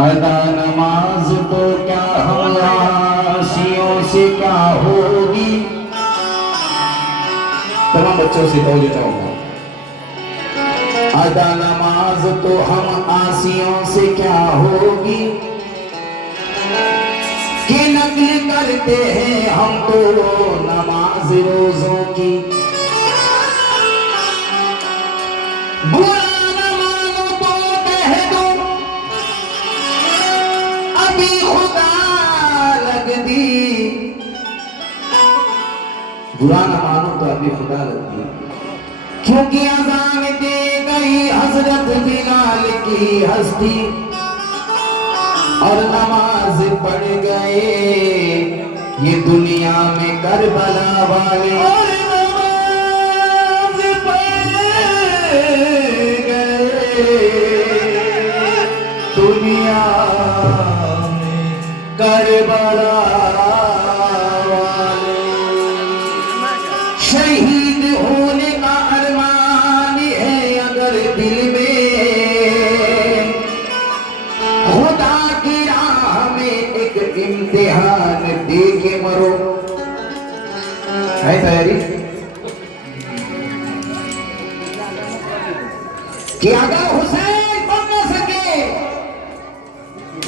अदा नमाज तो क्या हम आसियों से क्या होगी। तमाम बच्चों से तवज्जो चाहूंगा। अदा नमाज तो हम आसियों से क्या होगी कि नकल करते हैं हम तो नमाज रोजों की। बुरा न मानो तो कह दो अभी खुदा लग दी। बुरा न मानो तो अभी खुदा लग दी, क्योंकि अजान दे गई हजरत बिलाल की हस्ती और नमाज पढ़ गए ये दुनिया में करबला वाले। और नमाज पढ़ गए दुनिया में करबला वाले। शहीद होने का अरमान है अगर दिल में, खुदा की राह में एक इम्तिहान दे के मरो। है तैयारी कि अगर हुसैन बन न सके,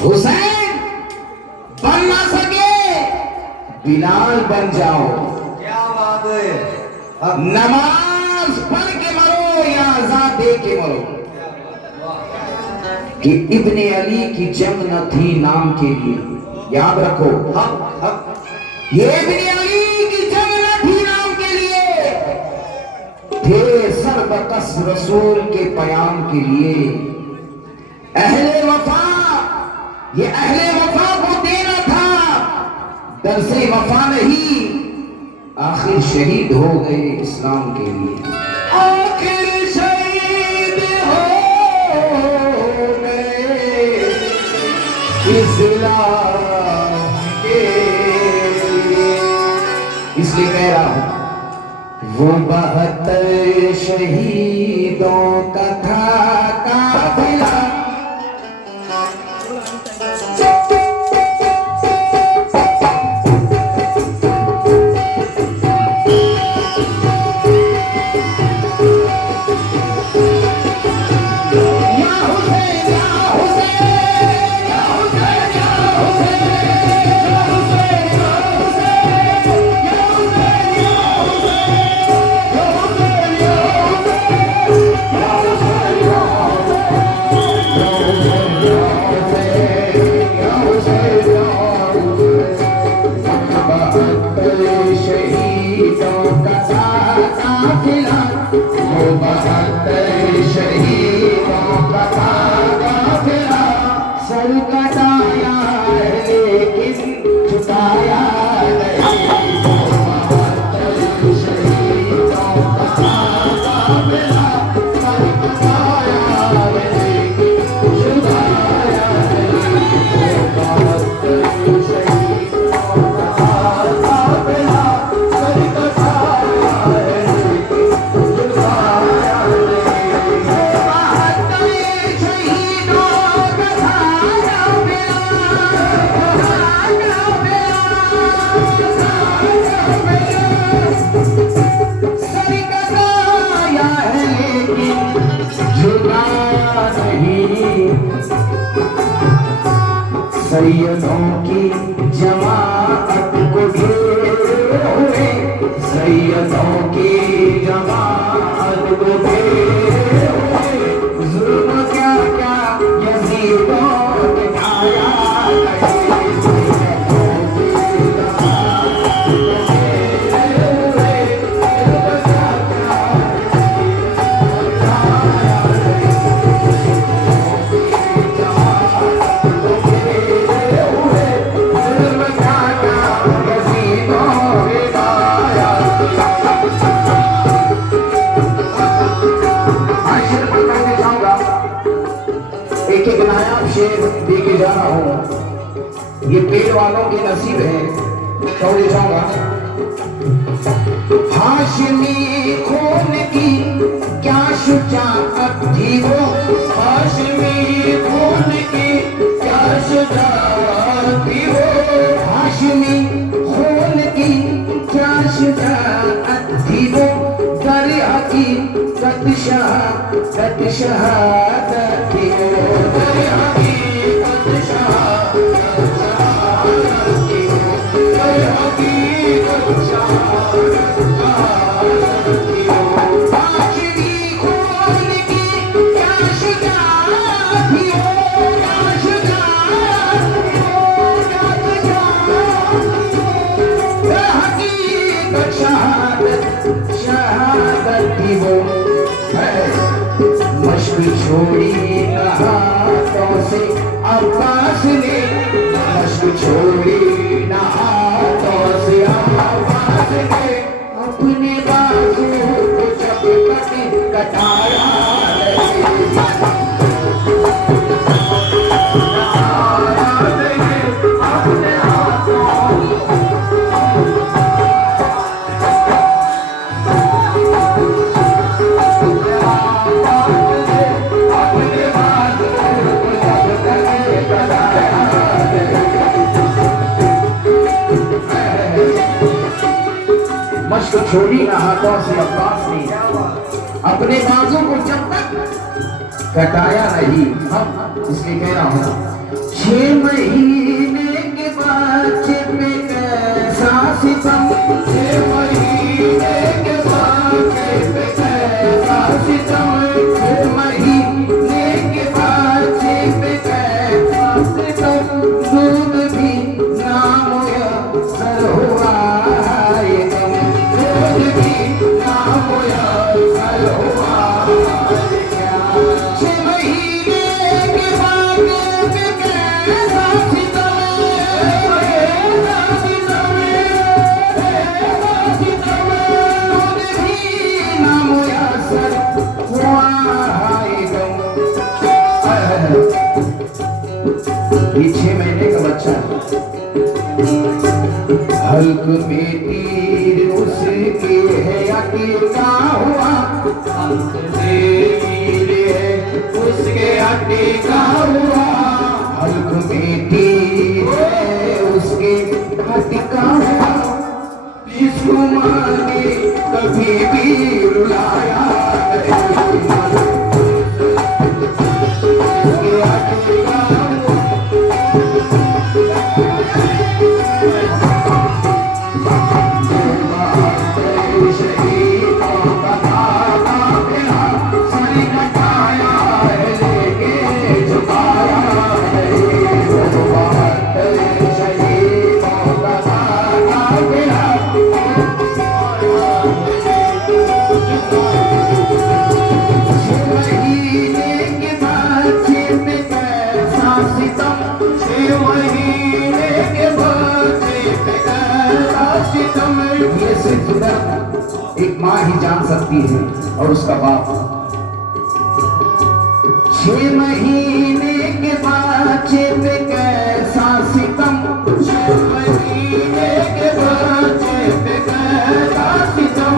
हुसैन बन न सके, बिलाल बन जाओ। क्या बात है। नमाज पढ़ के मरो या आजाद दे के मरो। कि इब्ने अली की जंग न थी नाम के लिए, याद रखो। ये इब्ने अली की जंग न थी नाम के लिए, थे सरबकस रसूल के पयाम के लिए। अहले वफा, ये अहले वफा को देना था दरसे वफा नहीं, आखिर शहीद हो गए इस्लाम के लिए। आखिर शहीद हो गए इस्लाम के लिए। इसलिए कह रहा हूं वो 72 शहीदों का था काफिला। सैयदों की जमाअत को घेरे हुए, सैयदों की जमाअत को घेरे हुए, जुल्म क्या क्या यजीदों ने ढाया। देके जा रहा हूं, ये पेड़ वालों के नसीब है। तो ले जाऊंगा हाशमी खून की क्या शुजाअत थी वो, हाशमी खून की क्या हकीकत शहादत की हो, तेरी हकीकत शहादत की हो, तेरी हकीकत शहादत की हो। आशिकी खून की क्या शुजाअत थी हो, क्या शुजाअत थी हो, क्या शुजाअत थी हो। हकीकत शहादत थी वो। मश्क छोड़ी हाथों से अब्बास ने, मश्क छोड़ी हाथों से अब्बास ने, अपने बाजू को जब कटाया मश्क छोड़ी ना हाथों से अब्बास ने, अपने बाजू को जब तक कटाया नहीं। हम इसलिए कह रहा हूं 6 महीने के बच्चे पे कैसा सितम, 6 महीने के बच्चे पे कैसा सितम, 6 महीने के बच्चे पे कैसा सितम, दूध भी नाम सर हुआ ये गम, दूध भी नाम सर हुआ क्या। 6 महीने के बच्चे पे कैसा सितम, कैसा सितम, कैसा सितम, दूध भी नाम सर हुआ ये गम। ये 6 महीने का बच्चा, हल्क में तीर उसके है अटका हुआ, हल्क में तीर है उसके अटका हुआ, हल्क में तीर है उसके अटका हुआ, जिसको माने कभी भी रुलाया उसके अटका हुआ। एक माँ ही जान सकती है और उसका बाप। 6 महीने के बच्चे पे कैसा सितम, 6 महीने के बच्चे पे कैसा सितम,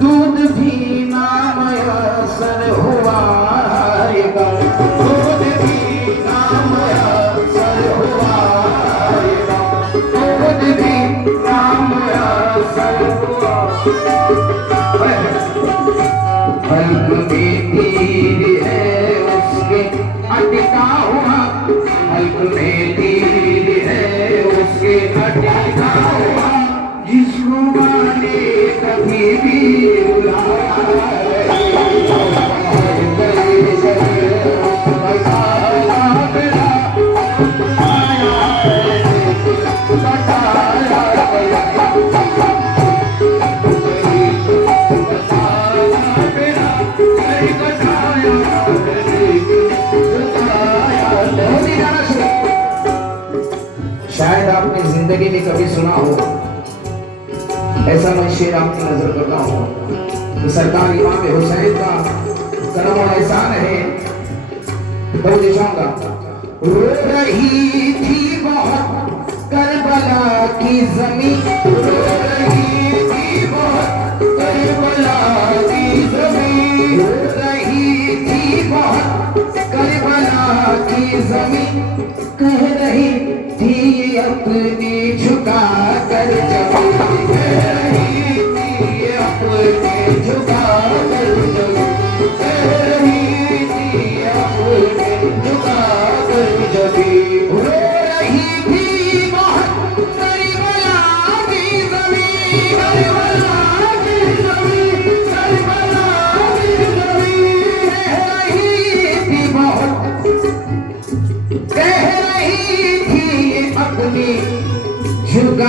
दूध भी नाम सर हुआ ये गम, दूध भी नाम सर हुआ ये गम, दूध भी नाम सर हुआ। हल्क में तीर है उसके अटका हुआ, हल्क में तीर है उसके अटका हुआ, जिसको माने कभी भी रुलाया शायद आपने जिंदगी में कभी सुना हो, ऐसा मैं शेर आपकी नजर करता हूँ कि सरकार इमाम हुसैन का करम और एहसान है। दो दिशाओं का रो रही थी बहुत करबला की जमीन, रो रही थी बहुत करबला की जमीन, रो रही थी बहुत करबला की जमीन, कह रही थी अपनी झुका कर जमीन, कह रही थी अपनी झुका कर जमीन, कह रही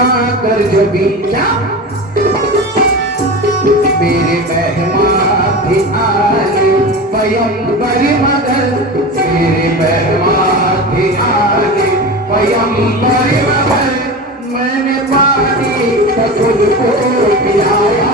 मुस्कुरा कर जबी क्या मेरे मेहमान थे आले पयंबर मगर मेरे मेहमान थे आले पयंबर मगर मैंने पानी खुद को पिलाया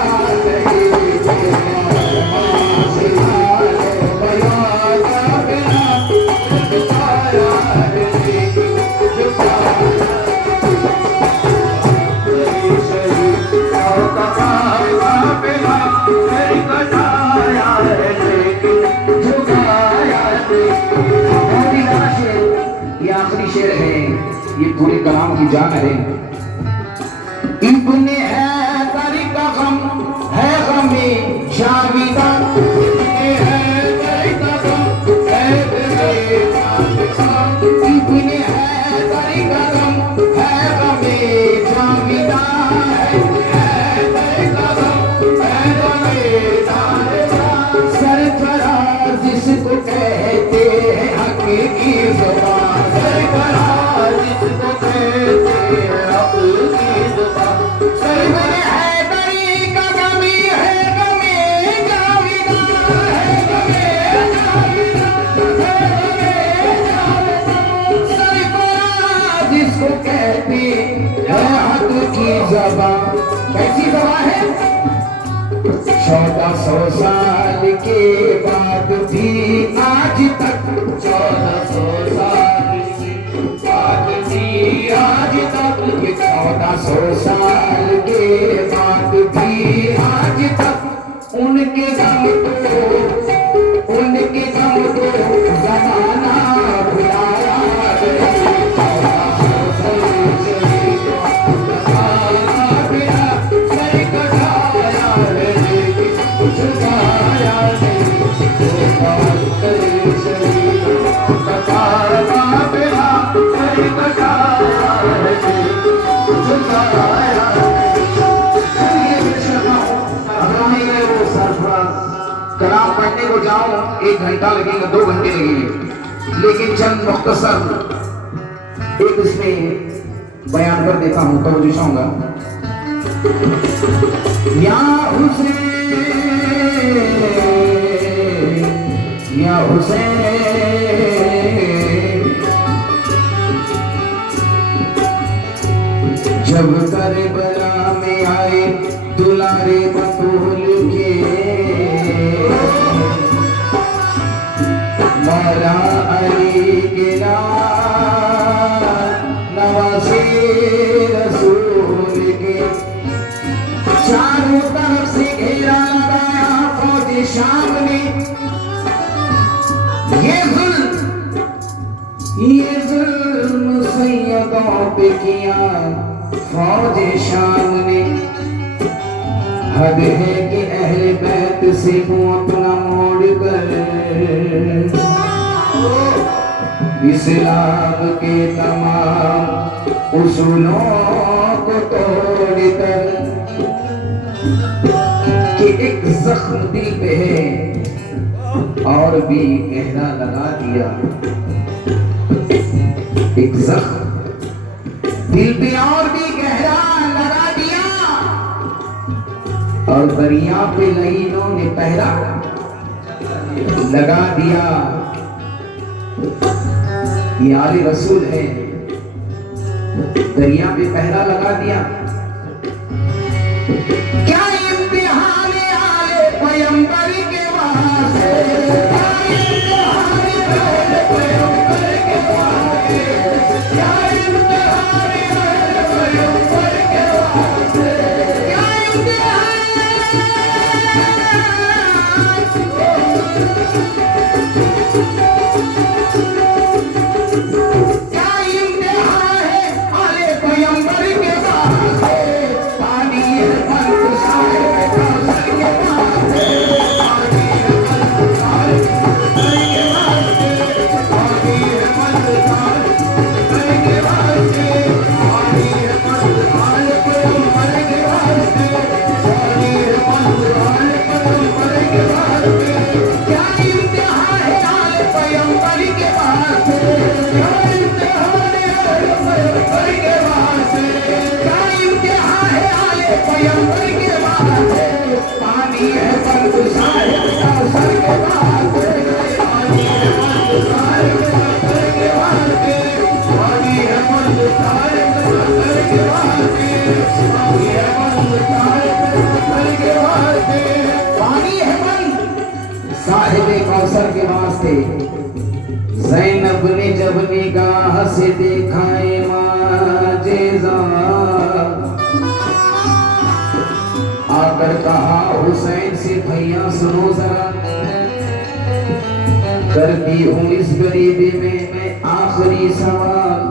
ये पूरे कलाम की जान है। इब्ने हैदर का गम है गमे जाविदा इब्ने हैदर का गम है गमे इब्ने हैदर का गम है गमे जाविदा हैदर का गम है गमे जाविदा सरफराज जिसको कहते हैं हकीकी ज़ुबान सरफराज जिसको कहते हैं हकीकी ज़ुबान सरवरे हैदरी का गमी है गमे जाविदा है गमे जाविदा है गमे जाविदा सरफराज जिसको कहते हैं हकीकी ज़ुबान कैसी ज़ुबान है 1400 साल के बाद भी आज तक 1400 साल के बाद भी आज तक ये 1400 साल के बाद भी आज तक उनके गम को ज़माना भुलाया कलाम पढ़ने को जाऊं 1 घंटा लगेगा 2 घंटे लगेंगे लेकिन चंद मुख्तसर एक इसमें बयान कर देता हूं तो मुझे चाहूंगा या हुसैन जब करबला में आए दुलारे बतूल के मौला अली के नवासे रसूल के चारों तरफ से घेरा लगाया फौज शाम ने ये जुल्म सैयदों पे किया फौज शाम ने हद है कि अहले बैत से मुंह अपना मोड़ कर इस्लाम के तमाम उसूलों को तोड़ कर कि एक जख्म दिल पे है और भी गहरा लगा दिया एक जख्म दिल पे और भी गहरा लगा दिया और दरिया पे लईनों ने पहरा लगा दिया ये आले रसूल है दरिया पे पहरा लगा दिया क्या इम्तिहान आले पैगंबर के वास्ते क्या इम्तिहान आले पैगंबर के वास्ते क्या इम्तिहान आले पैगंबर के वास्ते क्या इम्तिहान वास्ते। ज़ैनब ने जब निगाह से देखा माजेज़ा, आकर कहा हुसैन से भैया सुनो जरा, करती हूँ इस गरीबी में मैं आखिरी सवाल।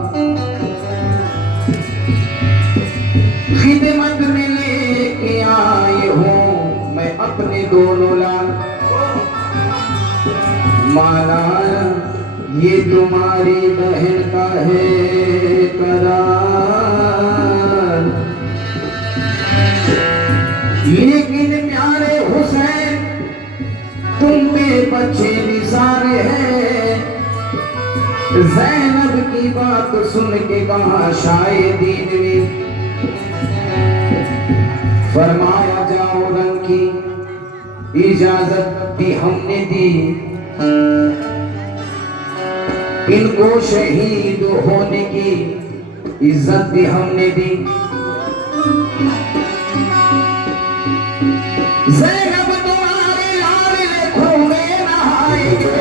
खिदमत में लेके आए हूँ मैं अपने दोनों लाल। माना ये तुम्हारी बहन का है करार, लेकिन प्यारे हुसैन तुम पे बच्चे निसारे हैं। ज़ैनब की बात सुन के कहा शायद में फरमाया जाओ रंग की इजाजत भी हमने दी, इनको शहीद होने की इज्जत भी हमने दी। ज़ैनब तुम्हारे लाडले खूबे नहाएंगे,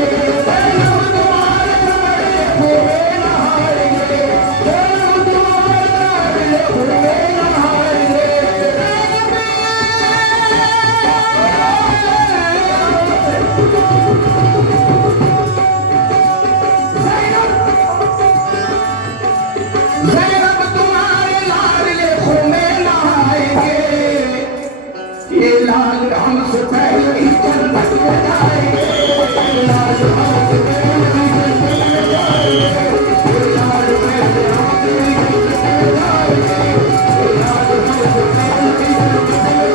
ज़ैनब तुम्हारे लाडले खूबे नहाएंगे, ज़ैनब तुम्हारे लाडले खूबे नहाएंगे। ज़ैनब तुम्हारे लाडले खूबे नहाएंगे, ये लाल हमसे पहले ही जन्नत में जाएंगे, लाल हमसे पहले ही जन्नत में जाएंगे, लाल पहले हमसे ही जन्नत में जाएंगे, लाल हमसे पहले ही जन्नत में जाएंगे, लाल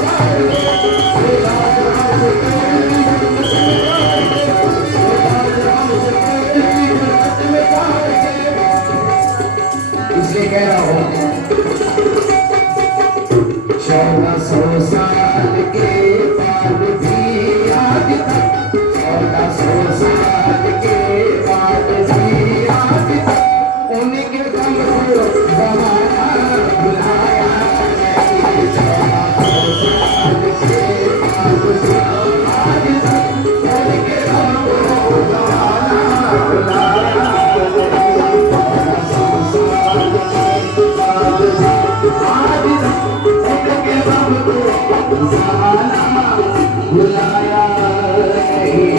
हमसे पहले ही जन्नत में जाएंगे, लाल हमसे पहले ही जन्नत में जाएंगे। इसलिए कह रहा हूँ 1400 साल के बाद भी आज तक, 1400 साल के बाद भी आज तक उनके गम को ज़माना भुलाया नहीं। 1400 साल के बाद भी आज तक उनके गम को ज़माना भुलाया नहीं। 1400 साल के बाद भी आज तक उनके गम को ज़माना भुलाया नहीं।